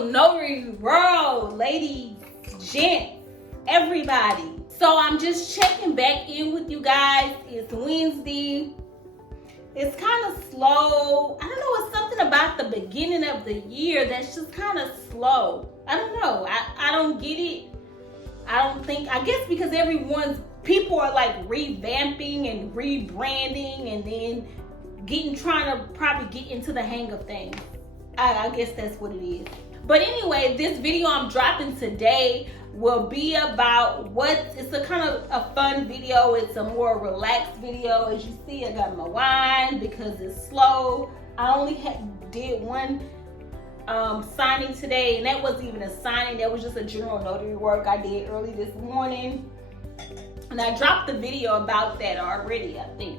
Hello, Notary world, ladies, gents, everybody. So I'm just checking back in with you guys. It's Wednesday. It's kind of slow. I don't know, it's something about the beginning of the year that's just kind of slow. I don't know. I don't get it. I guess because people are like revamping and rebranding and then trying to probably get into the hang of things. I guess that's what it is. But anyway, this video I'm dropping today will be about it's a kind of a fun video. It's a more relaxed video. As you see, I got my wine because it's slow. I only did one signing today, and that wasn't even a signing. That was just a general notary work I did early this morning. And I dropped the video about that already, I think.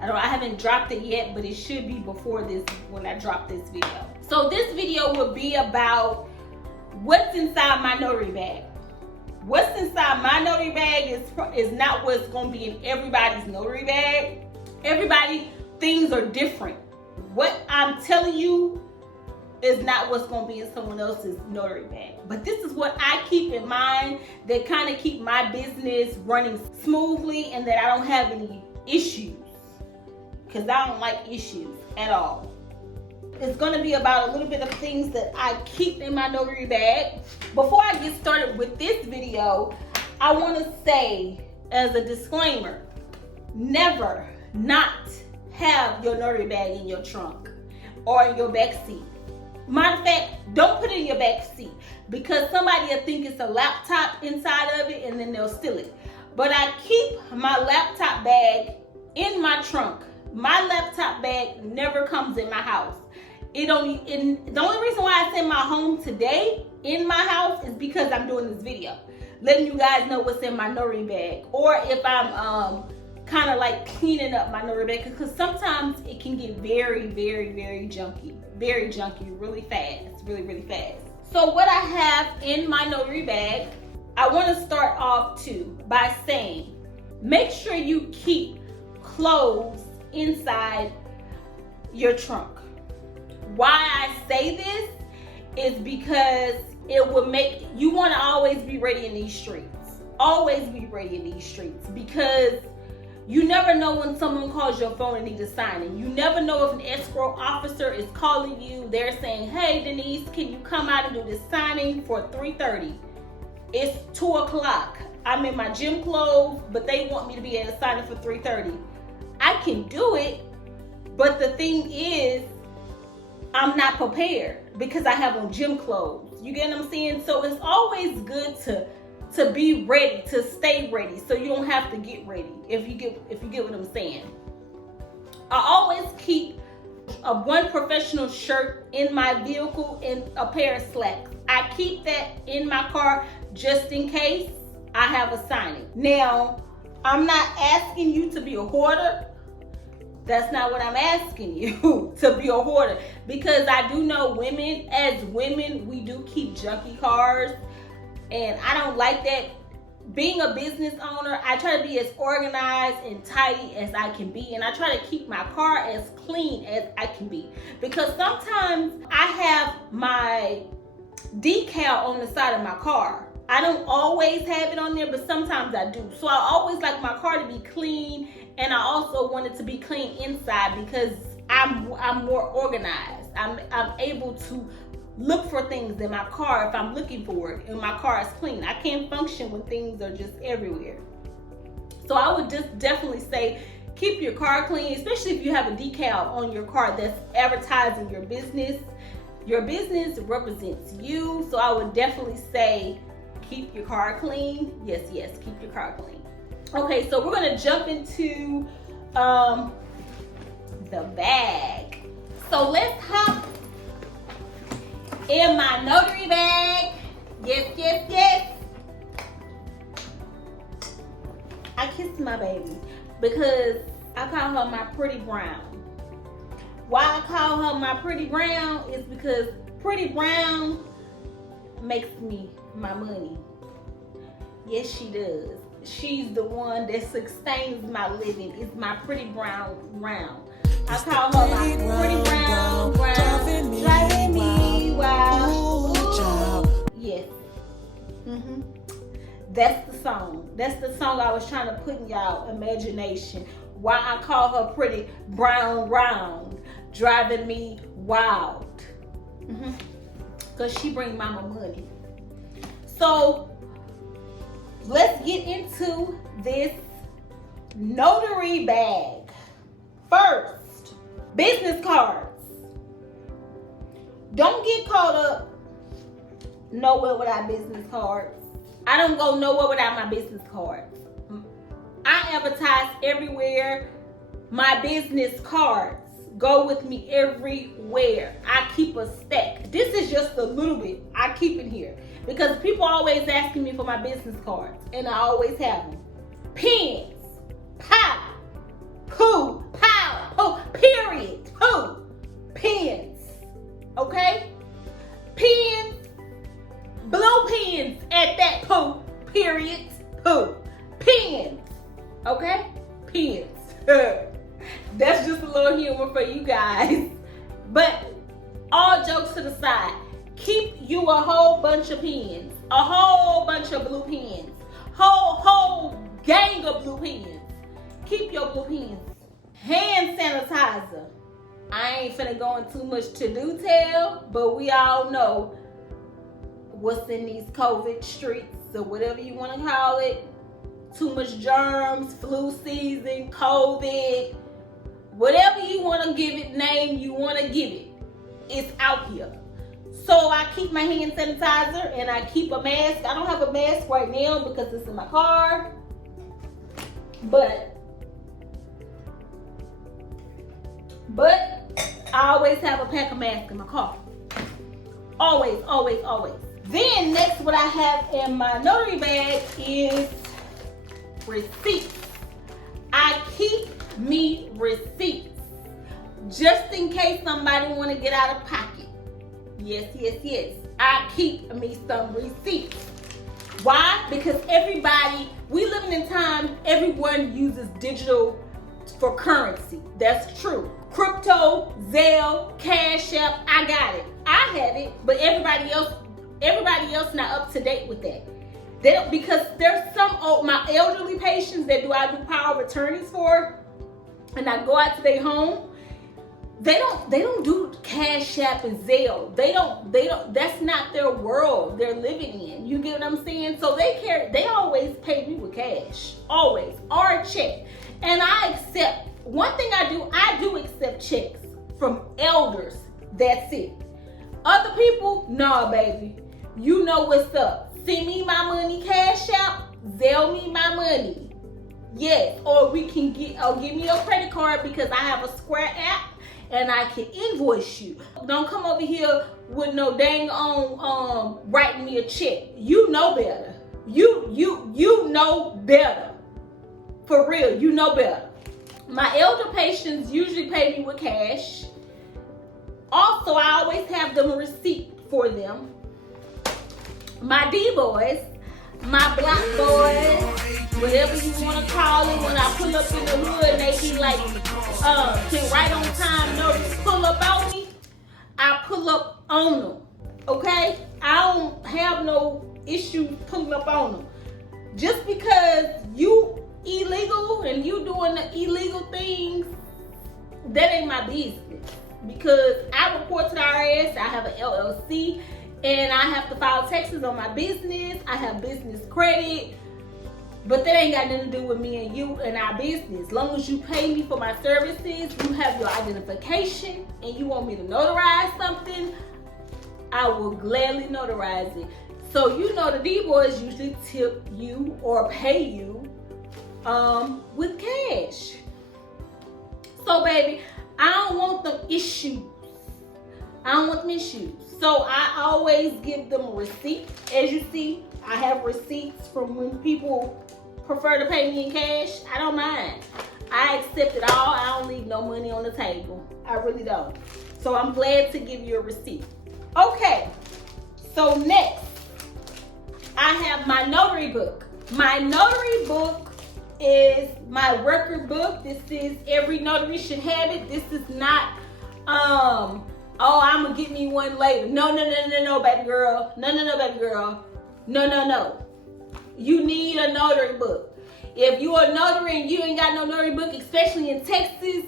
I haven't dropped it yet, but it should be before this when I drop this video. So this video will be about what's inside my notary bag. What's inside my notary bag is not what's going to be in everybody's notary bag. Things are different. What I'm telling you is not what's going to be in someone else's notary bag. But this is what I keep in mind that kind of keep my business running smoothly and that I don't have any issues. Because I don't like issues at all. It's going to be about a little bit of things that I keep in my notary bag. Before I get started with this video, I want to say as a disclaimer, never not have your notary bag in your trunk or in your back seat. Matter of fact, don't put it in your back seat because somebody will think it's a laptop inside of it and then they'll steal it. But I keep my laptop bag in my trunk. My laptop bag never comes in my house. The only reason why it's in my home today, in my house, is because I'm doing this video. Letting you guys know what's in my notary bag. Or if I'm kind of like cleaning up my notary bag. Because sometimes it can get very, very, very junky. Very junky, really fast. Really, really fast. So what I have in my notary bag, I want to start off too by saying, make sure you keep clothes inside your trunk. Why I say this is because it will make you want to always be ready in these streets. Always be ready in these streets because you never know when someone calls your phone and needs a signing. You never know if an escrow officer is calling you. They're saying, "Hey Denise, can you come out and do this signing for 3:30? It's 2 o'clock. I'm in my gym clothes, but they want me to be at a signing for 3:30. I can do it, but the thing is, I'm not prepared because I have on gym clothes. You get what I'm saying? So it's always good to be ready, to stay ready, so you don't have to get ready. If you get what I'm saying. I always keep one professional shirt in my vehicle and a pair of slacks. I keep that in my car just in case I have a signing. Now, I'm not asking you to be a hoarder. That's not what I'm asking you, to be a hoarder. Because I do know as women, we do keep junky cars. And I don't like that. Being a business owner, I try to be as organized and tidy as I can be. And I try to keep my car as clean as I can be. Because sometimes I have my decal on the side of my car. I don't always have it on there, but sometimes I do. So I always like my car to be clean, and I also want it to be clean inside because I'm more organized. I'm able to look for things in my car if I'm looking for it, and my car is clean. I can't function when things are just everywhere. So I would just definitely say keep your car clean, especially if you have a decal on your car that's advertising your business. Your business represents you, so I would definitely say keep your car clean. Yes, keep your car clean. Okay, so we're gonna jump into the bag. So let's hop in my notary bag. Yes. I kissed my baby because I call her my pretty brown. Why I call her my pretty brown is because pretty brown makes me my money. Yes, she does. She's the one that sustains my living. It's my pretty brown round. I call her my pretty brown, driving me wild. Ooh, That's the song. That's the song I was trying to put in y'all imagination. Why I call her pretty brown round, driving me wild. Because she bring mama money. So let's get into this notary bag. First, business cards. Don't get caught up nowhere without business cards. I don't go nowhere without my business cards. I advertise everywhere. My business cards go with me everywhere. I keep a stack. This is just a little bit. I keep in here because people always asking me for my business cards, and I always have them. Pens, pow, poo, pow, poo, period, poo, pens. Okay, pens, blue pens at that, poo, period, poo, pens. Okay, pens. That's just a little humor for you guys. But all jokes to the side, keep you a whole bunch of pens, a whole bunch of blue pens, whole gang of blue pens. Keep your blue pens. Hand sanitizer. I ain't finna go into too much to detail, but we all know what's in these COVID streets, or whatever you want to call it. Too much germs, flu season, COVID, whatever you want to give it, name you want to give it, it's out here. So I keep my hand sanitizer and I keep a mask. I don't have a mask right now because it's in my car, but I always have a pack of masks in my car. Always, always, always. Then next, what I have in my notary bag is receipts. I keep me receipts just in case somebody want to get out of pocket. Yes. I keep me some receipts. Why? Because we living in time, everyone uses digital for currency. That's true. Crypto, Zelle, Cash App, I got it. I have it, but everybody else not up to date with that. They don't, because there's some my elderly patients that I do power of attorneys for, and I go out to their home. They don't do Cash App and Zelle. They don't. That's not their world they're living in. You get what I'm saying? So they always pay me with cash, always, or a check. And I accept. One thing I do accept checks from elders. That's it. Other people, nah, baby. You know what's up. Send me my money, Cash App, Zelle me my money. Yes, or give me your credit card because I have a Square app and I can invoice you. Don't come over here with no dang on writing me a check. You know better. You know better. For real, you know better. My elder patients usually pay me with cash. Also, I always have them a receipt for them. My D-boys, my black boys, whatever you want to call it, when I pull up in the hood and they be like, can right on time notice pull up on me, I pull up on them, okay? I don't have no issue pulling up on them. Just because you illegal and you doing the illegal things, that ain't my business. Because I report to the IRS, I have an LLC, and I have to file taxes on my business. I have business credit, but that ain't got nothing to do with me and you and our business. As long as you pay me for my services, you have your identification, and you want me to notarize something, I will gladly notarize it. So you know the D-boys usually tip you or pay you with cash. So baby, I don't want them issues. So I always give them a receipt. As you see, I have receipts from when people prefer to pay me in cash. I don't mind. I accept it all. I don't leave no money on the table. I really don't. So I'm glad to give you a receipt. Okay, so next, I have my notary book. My notary book is my record book. This is, every notary should have it. This is not, oh, I'm gonna get me one later. No, baby girl. No, baby girl. No. You need a notary book. If you're a notary and you ain't got no notary book, especially in Texas,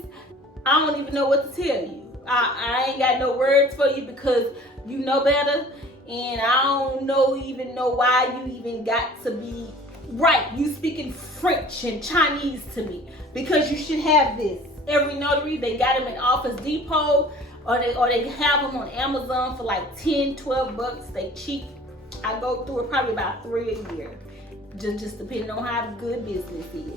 I don't even know what to tell you. I ain't got no words for you because you know better, and I don't even know why you even got to be right. You speaking French and Chinese to me, because you should have this. Every notary, they got them at Office Depot, or they have them on Amazon for like 10, 12 bucks. They cheap. I go through it probably about 3 a year, just depending on how good business is.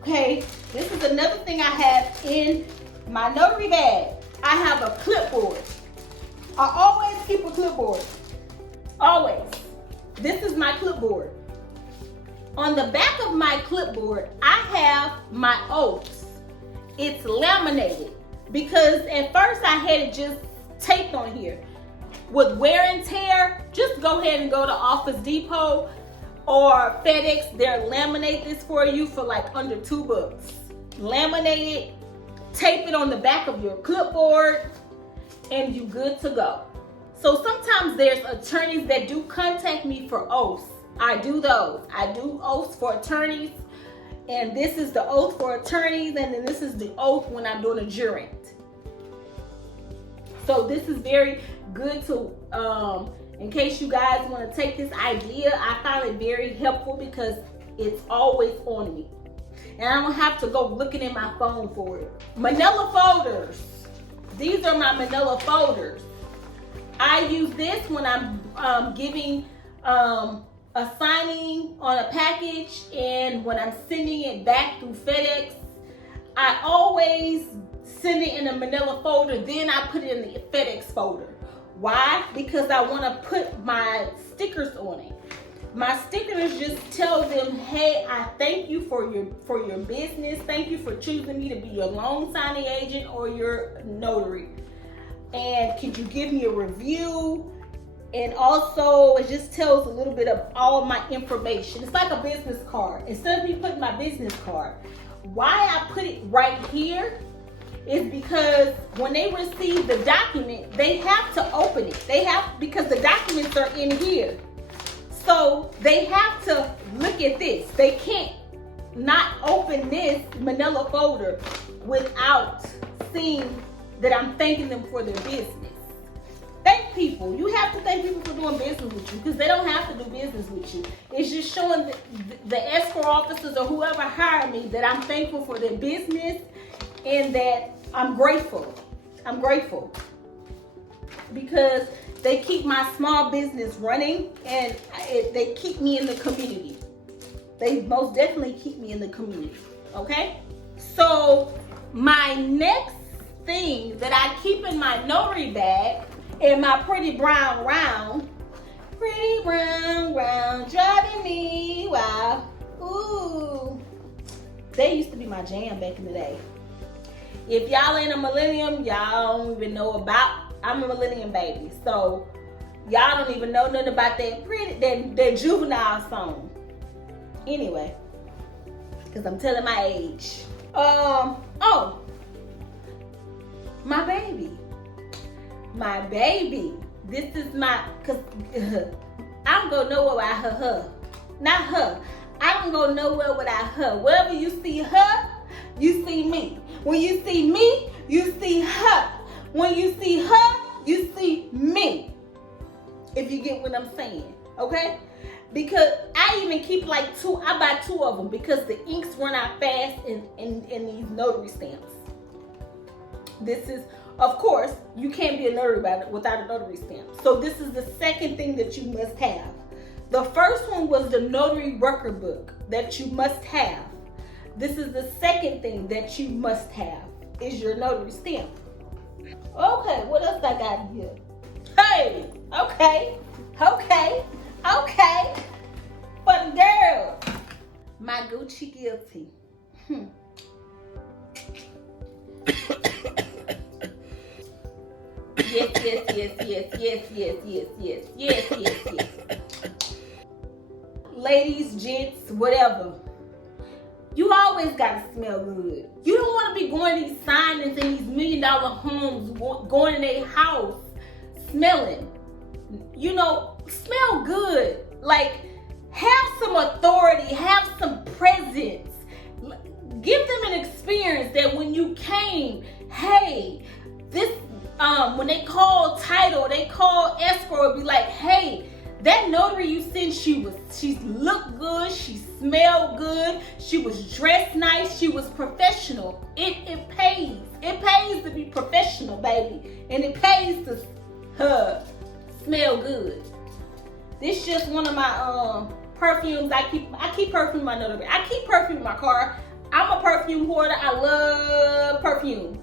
Okay, this is another thing I have in my notary bag. I have a clipboard. I always keep a clipboard. Always. This is my clipboard. On the back of my clipboard, I have my oaths. It's laminated because at first I had it just taped on here. With wear and tear, just go ahead and go to Office Depot or FedEx. They'll laminate this for you for like under $2. Laminate it, tape it on the back of your clipboard, and you good to go. So sometimes there's attorneys that do contact me for oaths. I do those. I do oaths for attorneys, and this is the oath for attorneys, and then this is the oath when I'm doing a jurant. So this is very good to, in case you guys want to take this idea, I find it very helpful because it's always on me. And I don't have to go looking in my phone for it. Manila folders. These are my manila folders. I use this when I'm giving a signing on a package, and when I'm sending it back through FedEx. I always send it in a manila folder, then I put it in the FedEx folder. Why? Because I want to put my stickers on it. My stickers just tell them, hey, I thank you for your business. Thank you for choosing me to be your loan signing agent or your notary. And could you give me a review? And also, it just tells a little bit of all my information. It's like a business card. Instead of me putting my business card, why I put it right here is because when they receive the document, they have to open it. Because the documents are in here. So they have to look at this. They can't not open this manila folder without seeing that I'm thanking them for their business. Thank people. You have to thank people for doing business with you, because they don't have to do business with you. It's just showing the escrow officers or whoever hired me that I'm thankful for their business and that I'm grateful. I'm grateful because they keep my small business running, and they keep me in the community. They most definitely keep me in the community. Okay? So my next thing that I keep in my notary bag, in my pretty brown round, driving me wild. Ooh, they used to be my jam back in the day. If y'all ain't a millennium, y'all don't even know about. I'm a millennium baby, so y'all don't even know nothing about that juvenile song. Anyway, because I'm telling my age. My baby. This is cause I don't go nowhere without her. Not her. I don't go nowhere without her. Wherever you see her, you see me. When you see me, you see her. When you see her, you see me. If you get what I'm saying, okay? Because I even keep like two. I buy 2 of them because the inks run out fast in these notary stamps. This is, of course, you can't be a notary without a notary stamp. So this is the second thing that you must have. The first one was the notary record book that you must have. This is the second thing that you must have, is your notary stamp. Okay, what else I got here? Hey, okay. For the girl, my Gucci guilty. Yes. Ladies, gents, whatever. You always gotta smell good. You don't want to be going to these signings in these $1 million homes, going in their house, smelling. Smell good. Like, have some authority, have some presence. Give them an experience that when you came, hey, this, when they call title, they call escrow, it'd be like, hey, that notary you sent, she looked good, she smelled good, she was dressed nice, she was professional. It pays. It pays to be professional, baby. And it pays to smell good. This just one of my perfumes. I keep perfume in my notary. I keep perfume in my car. I'm a perfume hoarder. I love perfume.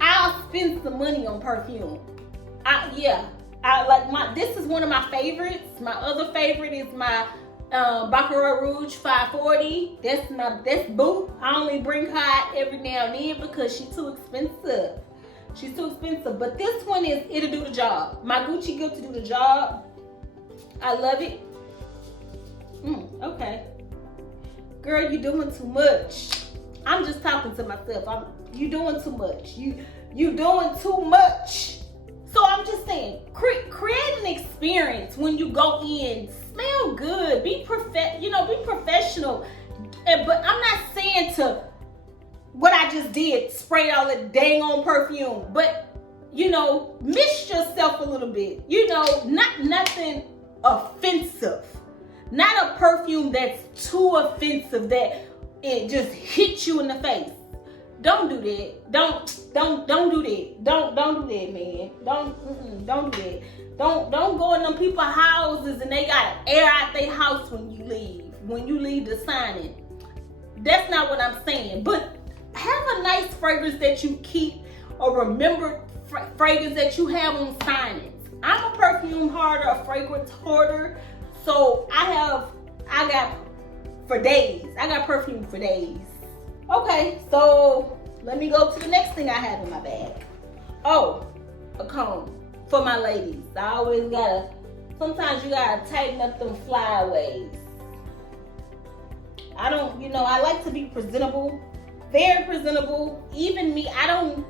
I'll spend some money on perfume. This is one of my favorites. My other favorite is my Baccarat Rouge 540. That's boo. I only bring her out every now and then because she's too expensive. She's too expensive. But this one it'll do the job. My Gucci gift to do the job. I love it. Okay. Girl, you doing too much. I'm just talking to myself. You doing too much. You doing too much. So I'm just saying, create an experience when you go in. Smell good. Be professional. But I'm not saying to what I just did, spray all the dang on perfume. But mist yourself a little bit. Not nothing offensive. Not a perfume that's too offensive that it just hits you in the face. Don't do that. Don't do that. Don't do that, man. Don't do that. Don't go in them people's houses and they gotta air out their house when you leave. When you leave the signing. That's not what I'm saying. But have a nice fragrance that you keep, or remember fragrance that you have on signings. I'm a perfume hoarder, a fragrance hoarder. So I got for days. I got perfume for days. Okay, so let me go to the next thing I have in my bag. Oh, a comb for my ladies. Sometimes you gotta tighten up them flyaways. I like to be presentable, very presentable. Even me, I don't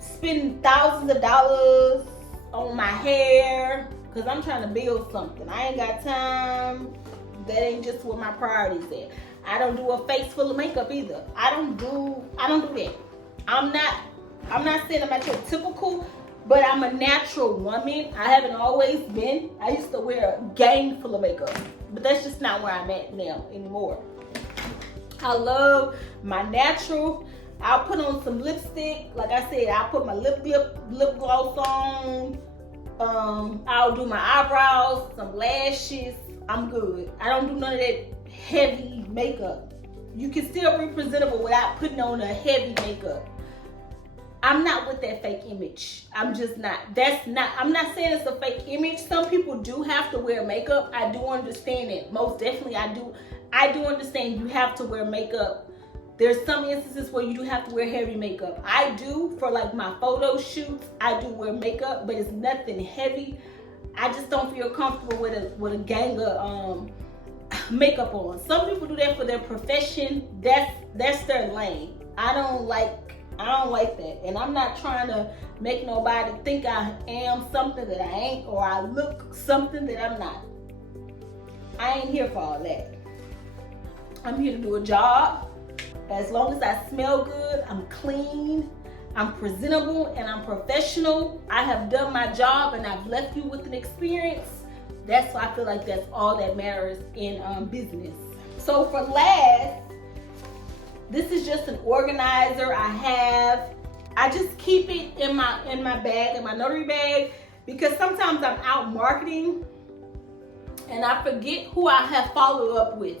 spend thousands of dollars on my hair because I'm trying to build something. I ain't got time. That ain't just where my priorities at. I don't do a face full of makeup either. I don't do that. I'm not saying I'm not your typical, but I'm a natural woman. I haven't always been. I used to wear a gang full of makeup, but that's just not where I'm at now anymore. I love my natural. I'll put on some lipstick. Like I said, I'll put my lip gloss on. I'll do my eyebrows, some lashes. I'm good. I don't do none of that heavy makeup. You can still be presentable without putting on a heavy makeup. I'm not with that fake image. I'm just not. I'm not saying it's a fake image. Some people do have to wear makeup. I do understand it. Most definitely I do. I do understand you have to wear makeup. There's some instances where you do have to wear heavy makeup. I do for like my photo shoots. I do wear makeup, but it's nothing heavy. I just don't feel comfortable with a gang of makeup on. Some people do that for their profession. That's their lane. I don't like that. And I'm not trying to make nobody think I am something that I ain't, or I look something that I'm not. I ain't here for all that. I'm here to do a job. As long as I smell good, I'm clean, I'm presentable, and I'm professional. I have done my job and I've left you with an experience. That's why I feel like that's all that matters in business. So for last, this is just an organizer I just keep it in my bag, in my notary bag, because sometimes I'm out marketing and I forget who I have followed up with.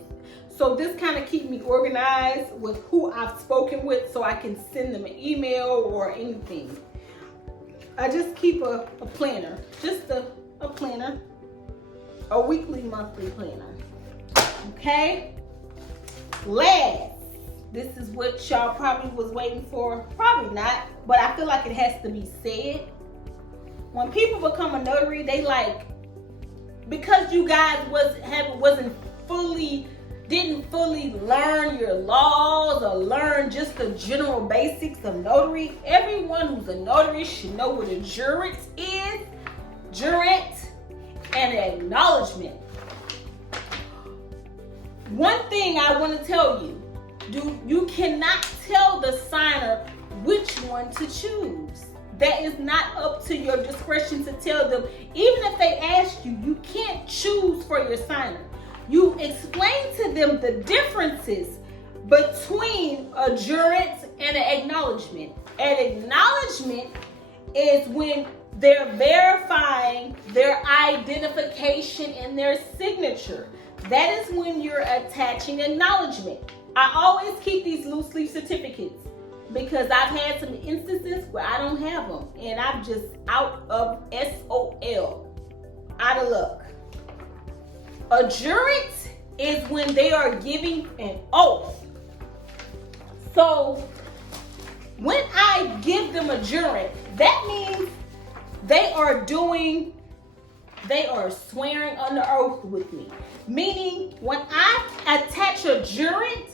So this kind of keeps me organized with who I've spoken with so I can send them an email or anything. I just keep a planner, just a planner, a weekly, monthly planner. Okay? Last, this is what y'all probably was waiting for. Probably not, but I feel like it has to be said. When people become a notary, they like, because you guys didn't fully learn your laws or learn just the general basics of notary. Everyone who's a notary should know what a jurant is, and an acknowledgement. One thing I want to tell you, you cannot tell the signer which one to choose. That is not up to your discretion to tell them. Even if they ask you, you can't choose for your signer. You explain to them the differences between a jurant and an acknowledgement. An acknowledgement is when they're verifying their identification and their signature. That is when you're attaching acknowledgement. I always keep these loose leaf certificates because I've had some instances where I don't have them and I'm just out of SOL, out of luck. A jurant is when they are giving an oath. So when I give them a jurant, that means they are swearing under oath with me. Meaning when I attach a jurant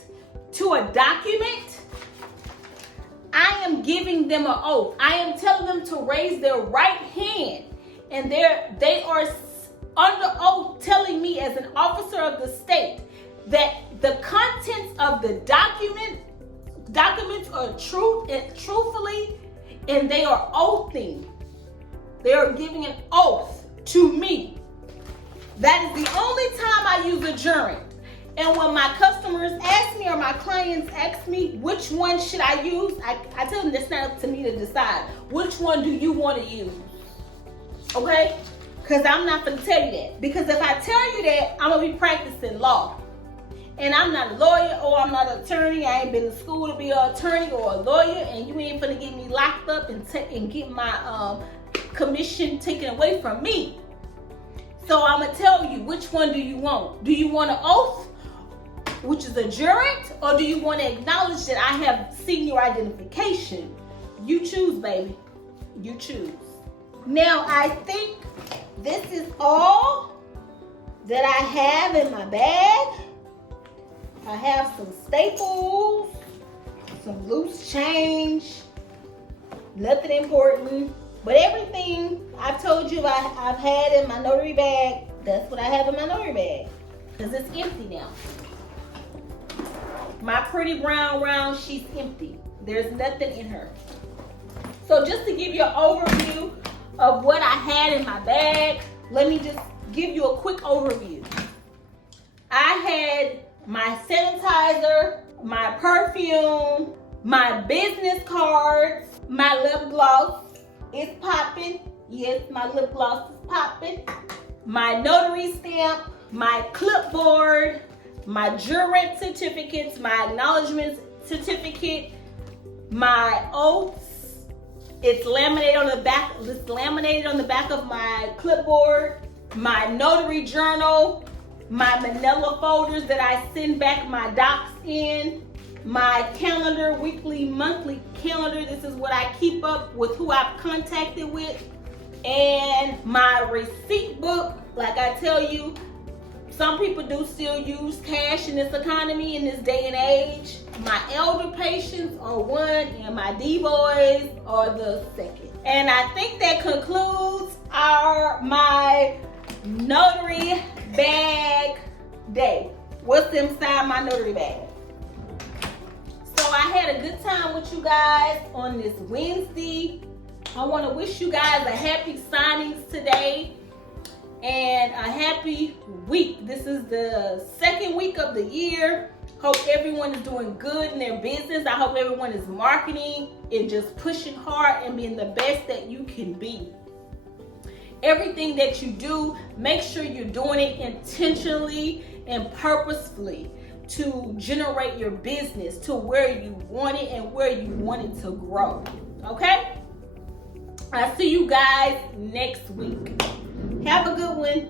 to a document, I am giving them an oath. I am telling them to raise their right hand, and they are under oath telling me as an officer of the state that the contents of the documents are truthfully, and they are oathing. They are giving an oath to me. That is the only time I use a jurant. And when my customers ask me or my clients ask me which one should I use, I tell them it's not up to me to decide. Which one do you want to use? Okay? Because I'm not going to tell you that. Because if I tell you that, I'm going to be practicing law. And I'm not a lawyer or I'm not an attorney. I ain't been to school to be an attorney or a lawyer. And you ain't going to get me locked up and get my commission taken away from me. So I'm going to tell you, which one do you want? Do you want an oath, which is a jurant, or do you want to acknowledge that I have seen your identification? You choose, baby. You choose. Now, I think this is all that I have in my bag. I have some staples, some loose change, nothing important. But everything I've told you I've had in my notary bag, that's what I have in my notary bag. Because it's empty now. My pretty brown round sheet's empty. There's nothing in her. So just to give you an overview of what I had in my bag, let me just give you a quick overview. I had my sanitizer, my perfume, my business cards, my lip gloss. It's popping. Yes, my lip gloss is popping. My notary stamp, my clipboard, my jurant certificates, my acknowledgement certificate, my oaths. It's laminated on the back. It's laminated on the back of my clipboard. My notary journal, my manila folders that I send back my docs in. My calendar, weekly, monthly calendar. This is what I keep up with who I've contacted with. And my receipt book. Like I tell you, some people do still use cash in this economy, in this day and age. My elder patients are one, and my D-boys are the second. And I think that concludes my notary bag day. What's inside my notary bag? So I had a good time with you guys on this Wednesday. I want to wish you guys a happy signings today and a happy week. This is the second week of the year. Hope everyone is doing good in their business. I hope everyone is marketing and just pushing hard and being the best that you can be. Everything that you do, make sure you're doing it intentionally and purposefully to generate your business to where you want it and where you want it to grow. Okay? I'll see you guys next week. Have a good one.